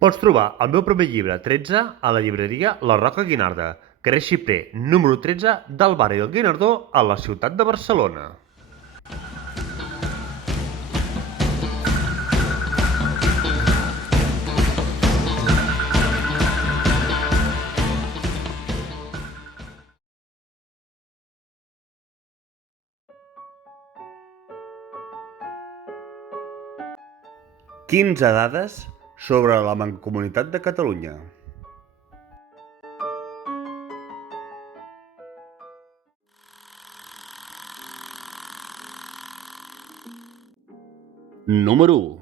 Pots trobar el meu primer llibre 13 a la llibreria La Roca Guinarda, carrer Xiprer, número 13 del barri del Guinardó, a la ciutat de Barcelona. Quinze dades sobre la Mancomunitat de Catalunya. Número 1.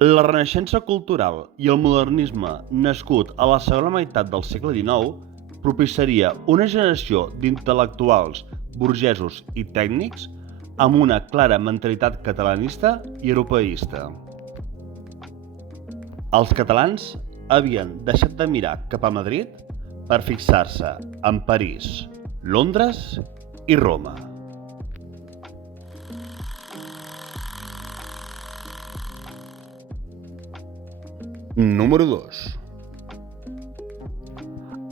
La renaixença cultural i el modernisme nascut a la segona meitat del segle XIX propiciaria una generació d'intel·lectuals, burgesos i tècnics amb una clara mentalitat catalanista i europeista. Els catalans havien deixat de mirar cap a Madrid per fixar-se en París, Londres i Roma. Número 2.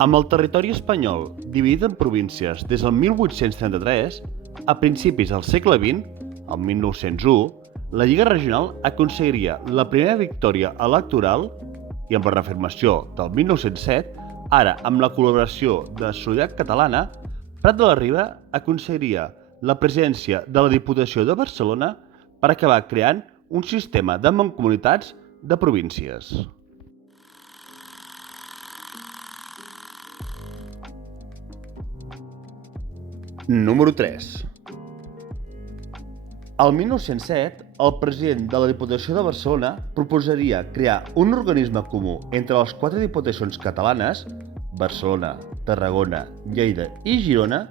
Amb el territori espanyol dividit en províncies des del 1833, a principis del segle XX, el 1901, la Lliga Regional aconseguiria la primera victòria electoral i amb la reafirmació del 1907, ara amb la col·laboració de Solidaritat Catalana, Prat de la Riba aconseguiria la presidència de la Diputació de Barcelona per acabar creant un sistema de mancomunitats de províncies. Número 3. El 1907, el president de la Diputació de Barcelona proposaria crear un organisme comú entre les 4 diputacions catalanes, Barcelona, Tarragona, Lleida i Girona,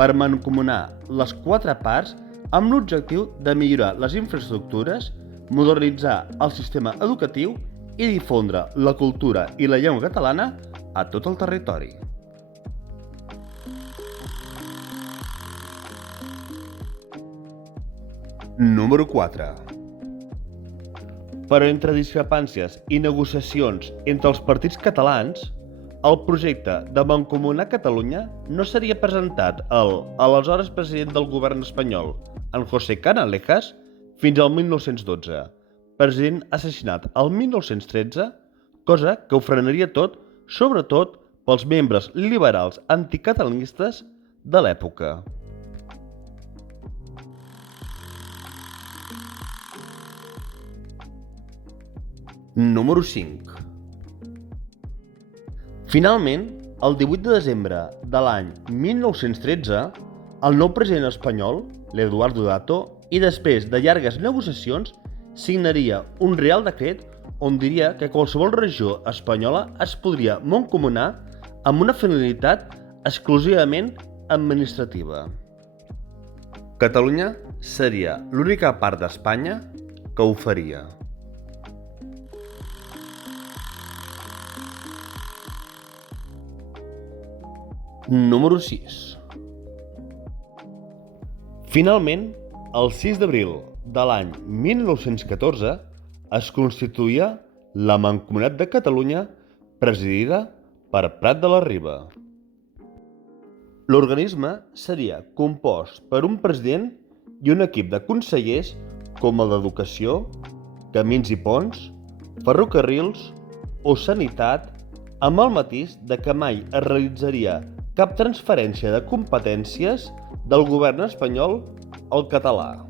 per mancomunar les 4 parts amb l'objectiu de millorar les infraestructures, modernitzar el sistema educatiu i difondre la cultura i la llengua catalana a tot el territori. Número 4. Però entre discrepàncies i negociacions entre els partits catalans, el projecte de mancomunar Catalunya no seria presentat al aleshores president del govern espanyol, en José Canalejas, fins al 1912, president assassinat el 1913, cosa que ho frenaria tot, sobretot pels membres liberals anticatalanistes de l'època. Número 5. Finalment, el 18 de desembre de l'any 1913, el nou president espanyol, l'Eduardo Dato, i després de llargues negociacions, signaria un Reial Decret on diria que qualsevol regió espanyola es podria mancomunar amb una finalitat exclusivament administrativa. Catalunya seria l'única part d'Espanya que ho faria. Número 6. Finalment, el 6 d'abril de l'any 1914 es constituïa la Mancomunitat de Catalunya presidida per Prat de la Riba. L'organisme seria compost per un president i un equip de consellers com el d'Educació, Camins i Ponts, Ferrocarrils o Sanitat, amb el matís de que mai es realitzaria cap transferència de competències del govern espanyol al català.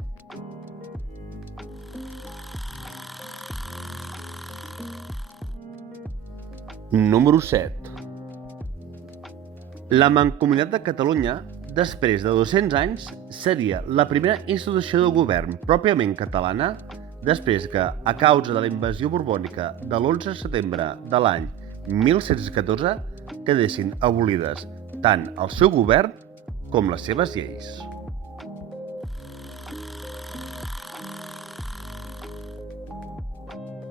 Número 7. La Mancomunitat de Catalunya, després de 200 anys, seria la primera institució de govern pròpiament catalana després que, a causa de la invasió borbònica de l'11 de setembre de l'any 1714, quedessin abolides tant el seu govern com les seves lleis.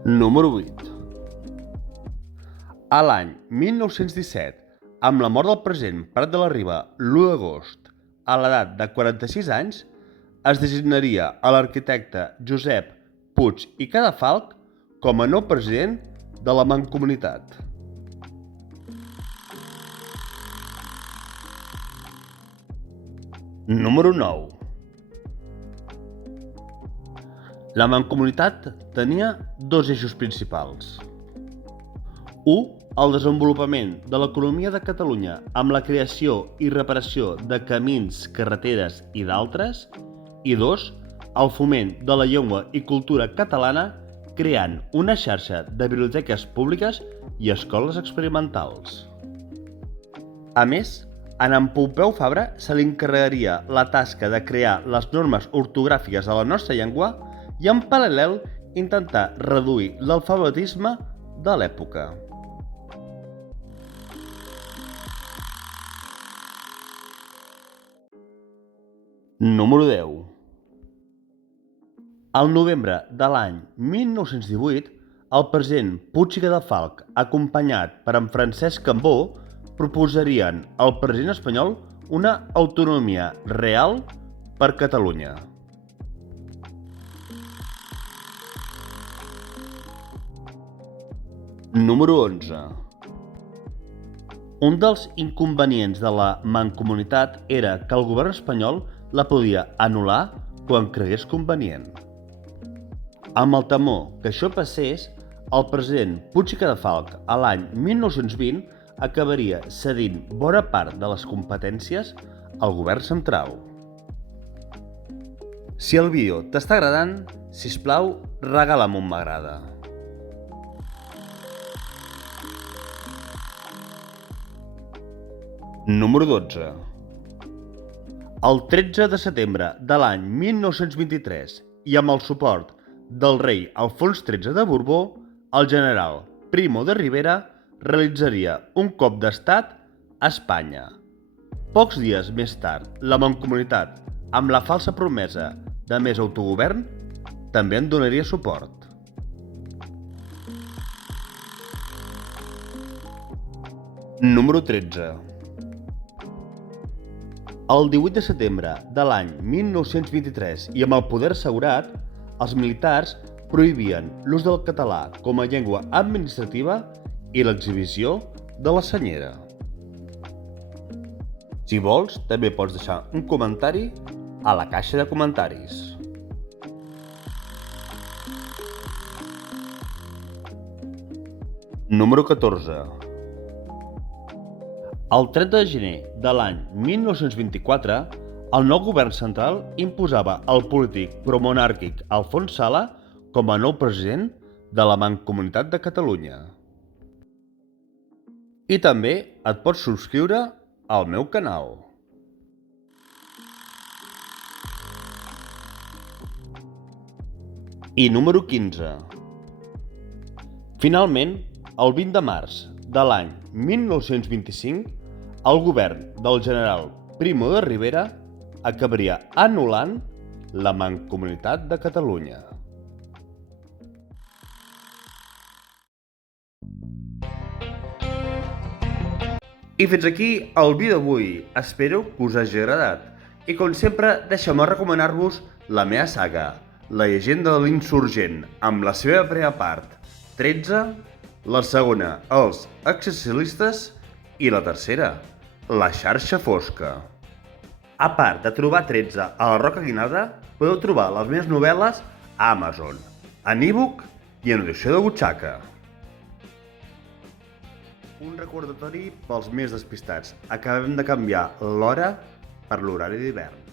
Número 8. A l'any 1917, amb la mort del president Prat de la Riba l'1 d'agost, a l'edat de 46 anys, es designaria a l'arquitecte Josep Puig i Cadafalch com a nou president de la Mancomunitat. Número 9. La Mancomunitat tenia dos eixos principals. 1. El desenvolupament de l'economia de Catalunya amb la creació i reparació de camins, carreteres i d'altres. I 2. El foment de la llengua i cultura catalana creant una xarxa de biblioteques públiques i escoles experimentals. A més, a en Pompeu Fabra se li encarregaria la tasca de crear les normes ortogràfiques de la nostra llengua i en paral·lel intentar reduir l'alfabetisme de l'època. Número 10. Al novembre de l'any 1918, el president Puig i Cadafalch, acompanyat per en Francesc Cambó, proposarien al president espanyol una autonomia real per Catalunya. Número 11. Un dels inconvenients de la Mancomunitat era que el govern espanyol la podia anul·lar quan cregués convenient. Amb el temor que això passés, el president Puig i Cadafalch a l'any 1920 acabaria cedint bona part de les competències al govern central. Si el vídeo t'està agradant, sisplau, regala'm un m'agrada. Número 12. El 13 de setembre de l'any 1923 i amb el suport del rei Alfons XIII de Borbó, el general Primo de Rivera realitzaria un cop d'estat a Espanya. Pocs dies més tard, la Mancomunitat, amb la falsa promesa de més autogovern, també en donaria suport. Número 13. El 18 de setembre de l'any 1923 i amb el poder assegurat, els militars prohibien l'ús del català com a llengua administrativa i l'exhibició de la senyera. Si vols, també pots deixar un comentari a la caixa de comentaris. Número 14. El 30 de gener de l'any 1924, el nou govern central imposava al polític promonàrquic Alfons Sala com a nou president de la Mancomunitat de Catalunya. I també et pots subscriure al meu canal. I número 15. Finalment, el 20 de març de l'any 1925, el govern del general Primo de Rivera acabaria anul·lant la Mancomunitat de Catalunya. I fins aquí el vídeo d'avui. Espero que us hagi agradat. I com sempre, deixeu-me recomanar-vos la meva saga, La llegenda de l'insurgent, amb la seva primera part, 13, la segona, Els existencialistes, i la tercera, La xarxa fosca. A part de trobar 13 a la Roca Guinada, podeu trobar les meves novel·les a Amazon, en e-book i en edició de butxaca. Un recordatori pels més despistats. Acabem de canviar l'hora per l'horari d'hivern.